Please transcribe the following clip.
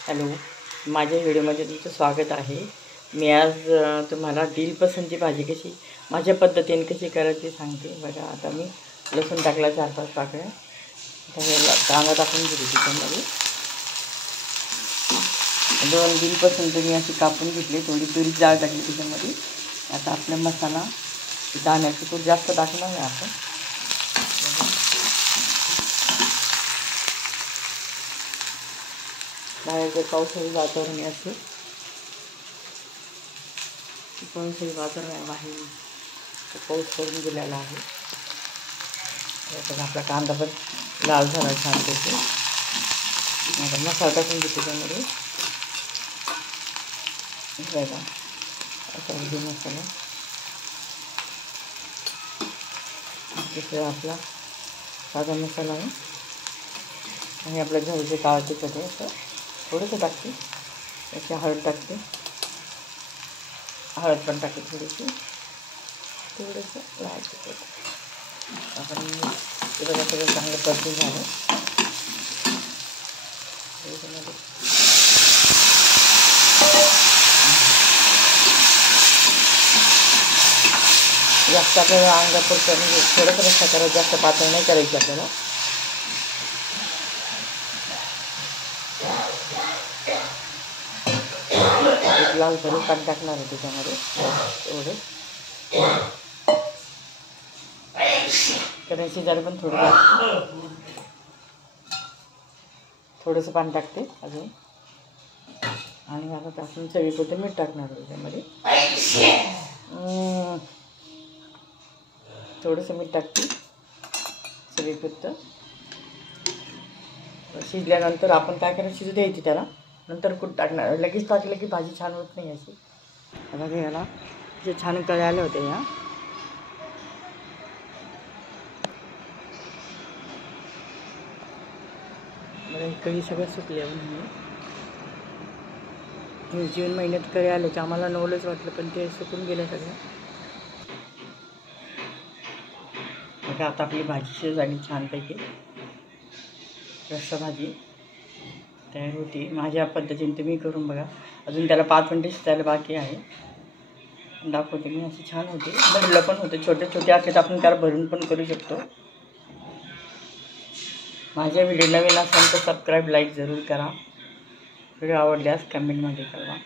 Hello, माझ्या व्हिडिओमध्ये तुमचं स्वागत आहे। मी आज तुम्हाला दिल पसंतची भाजी कशी माझ्या पद्धतीने कशी करायची सांगते। बघा, आता मी लसूण टाकला 4-5 पाकळ्या, आता कांदा टाकून घेते त्याच्यामध्ये। 2 दिल पसंत मी अशी कापून घेतली, थोडी तुरीची डाळ टाकली त्याच्यामध्ये। आता आपला मसाला दाण्याची तूर जास्त टाकणार नाही आपण, बाहेरचं पावसाळी वातावरण असं पावसाळी वातावरण आहे, बाहेर पाऊस पडून गेलेला आहे। आता आपला कांदा पण लाल झाला छानपैकी। आता मसाला टाकून घेते त्याच्यामध्ये, बघा असा मसाला। दुसरा आपला साधा मसाला आहे आणि आपल्या घरचे काळं तिखट आहे, असं थोडंसं टाकते। त्याची हळद टाकते, हळद पण टाकते थोडीशी, थोडंसं लाल तिखट। आपण ते बघा सगळं चांगलं परतून झालं। जास्त आपल्याला अंगापुरतं म्हणजे थोडंसं रस्सा करायचं, जास्त पातळ नाही करायची आपल्याला। एक लाल करून पाणी टाकणार आहे त्याच्यामध्ये, एवढे कारण शिजायला पण थोडंसं पाणी टाकते अजून। आणि आता टाकून चवीपुरतं मीठ टाकणार आहे त्याच्यामध्ये, थोडंसं मीठ टाकते चवीपुरतं। शिजल्यानंतर आपण काय करायचं, शिजू द्यायची त्याला, नंतर कूट टाकणार। लगेच टाकलं की भाजी छान होत नाही अशी। आता याला जे छान कळाले होते या बरं, कळी सगळं सुकले म्हणून जून महिन्यात कळी आल्याचे आम्हाला नवलंच वाटलं, पण ते सुकून गेलं सगळं। बघा, आता आपली भाजी शिजली छानपैकी, रस्सा भाजी तयार होती माझ्या पद्धतीने। तुम्ही करून बघा, अजून त्याला 5 मिनिटं शिजायला बाकी आहे। दाखवते मी, अशी छान होते। भरलं पण होतं, छोटे छोटे असतात आपण त्याला भरून पण करू शकतो। माझ्या व्हिडिओ नवीन असेल तर सबस्क्राईब, लाईक जरूर करा। व्हिडिओ आवडल्यास कमेंटमध्ये कळवा।